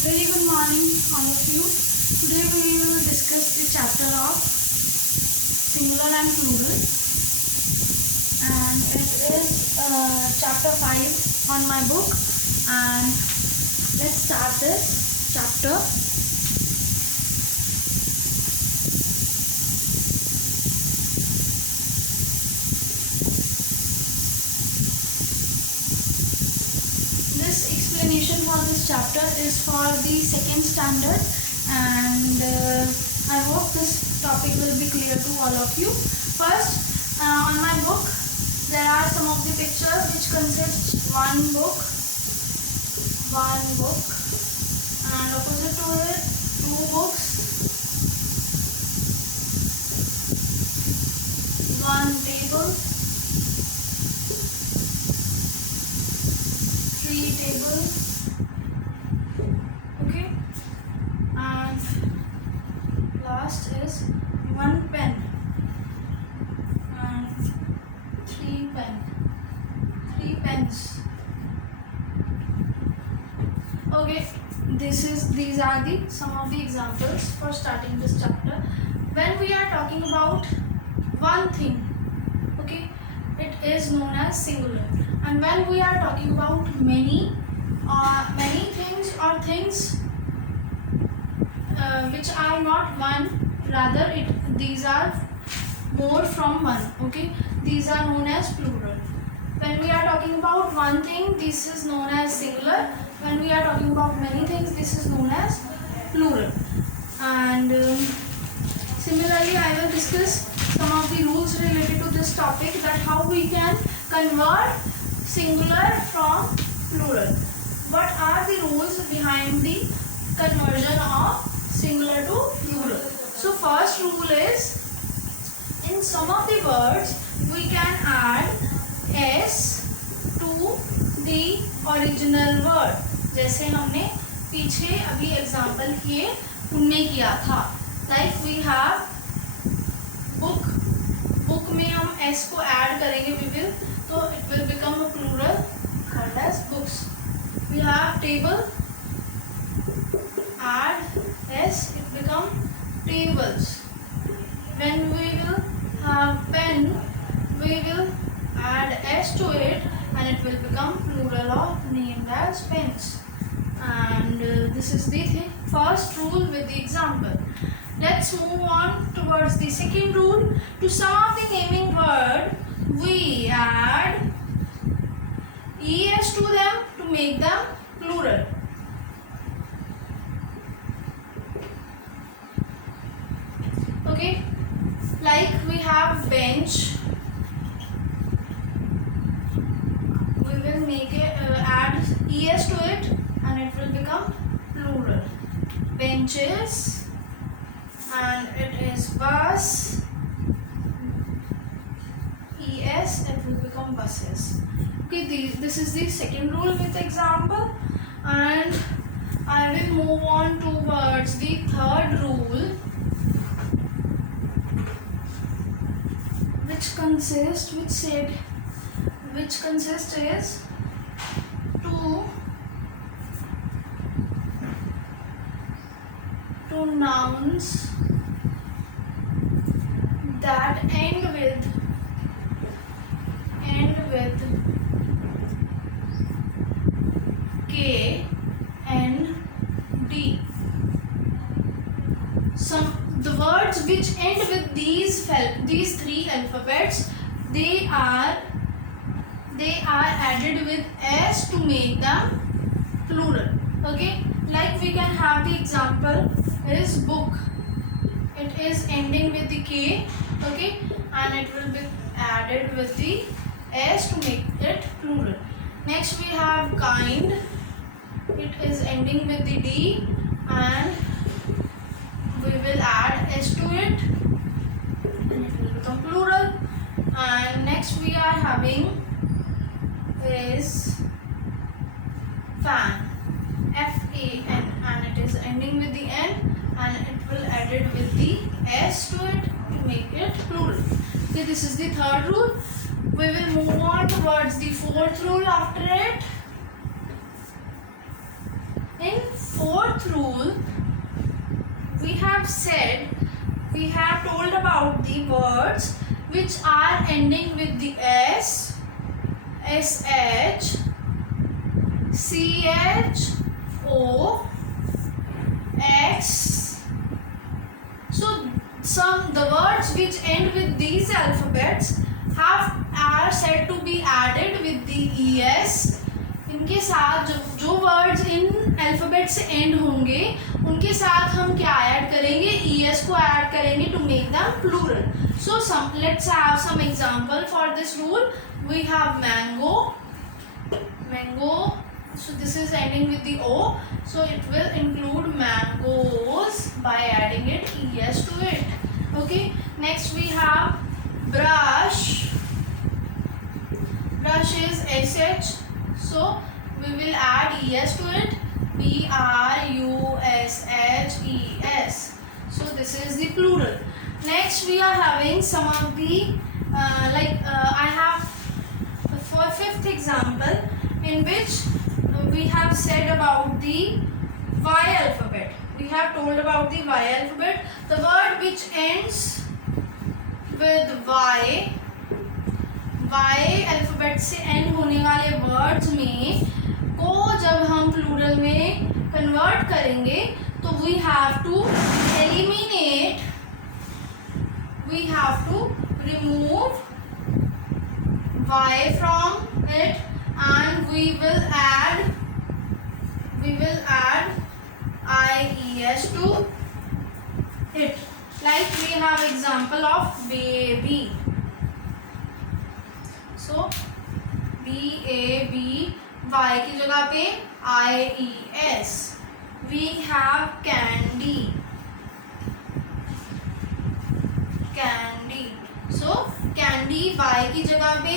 Very good morning, all of you. Today we will discuss the chapter of singular and plural, and it is chapter 5 on my book. And let's start this chapter. This explanation for this chapter is for the second standard, and I hope this topic will be clear to all of you. First, on my book there are some of the pictures which consist one book, and opposite to it two books, one table, three tables, okay, and last is one pen and three pens. Okay, these are some of the examples for starting this chapter. When we are talking about one thing, okay, it is known as singular, and when we are talking about many things or things which are not one, rather these are more from one, okay, these are known as plural. When we are talking about one thing, this is known as singular. When we are talking about many things, this is known as plural. And similarly, I will discuss some of the rules related to this topic, that how we can convert singular from plural. What are the rules behind the conversion of singular to plural? So first rule is, in some of the words we can add s to the original word. जैसे हमने पीछे अभी example किए उनमें किया था. Like we have book में हम s को ऐड करेंगे, we will, तो it will become a plural called as books. We have table, add s, it become tables. When we will have pen, we will add s to it and it will become plural of named as pens. And this is the first rule with the example. Let's move on towards the second rule. To some of the naming word, we add es to them to make them plural. Okay, like we have bench, we will make it add es to it and it will become plural. Benches, and it is bus, es, it will become buses. Okay, this is the second rule with example, and I will move on towards the third rule, which consists is to nouns that end with k, n, d. The words which end with these three alphabets, they are added with s to make them plural. Okay, like we can have the example is book. It is ending with the k, okay, and it will be added with the s to make it plural. Next we have kind. It is ending with the d and we will add s to it and it will become plural. And next we are having is fan, f-a-n, and it is ending with the n and it will added with the s to it to make it plural. Okay, this is the third rule. We will move on towards the fourth rule after it. In fourth said, we have told about the words which are ending with the S, SH, CH, O, X. So the words which end with these alphabets are said to be added with the ES. इनके साथ जो words in alphabet से and होंगे उनके साथ हम क्या add करेंगे, ES को ऐड करेंगे to make the plural. So let's have some example for this rule. We have mango. So this is ending with the O, so it will include mangoes by adding it ES to it. Okay, next we have brush. Brush is SH, so we will add ES to it. BRUSHES. So this is the plural. Next we are having some of the I have for fifth example in which we have said about the Y alphabet. We have told about the Y alphabet. The word which ends with Y alphabet से end होने वाले words में को जब हम plural में convert करेंगे तो we have to eliminate, we have to remove Y from it, and we will add IES to it. Like we have example of baby. So BAB, Y की जगह पे IES. We have candy. So candy Y की जगह पे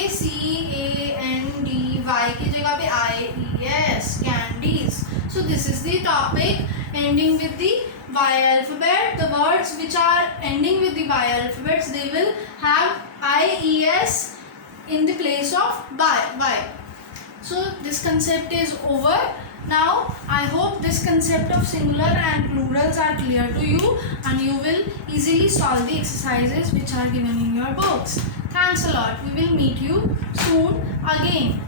CANDY, Y की जगह पे IES, candies. So this is the topic ending with the Y alphabet. The words which are ending with the Y alphabets, they will have IES in the place of Y. So this concept is over. Now I hope this concept of singular and plurals are clear to you and you will easily solve the exercises which are given in your books. Thanks a lot. We will meet you soon again.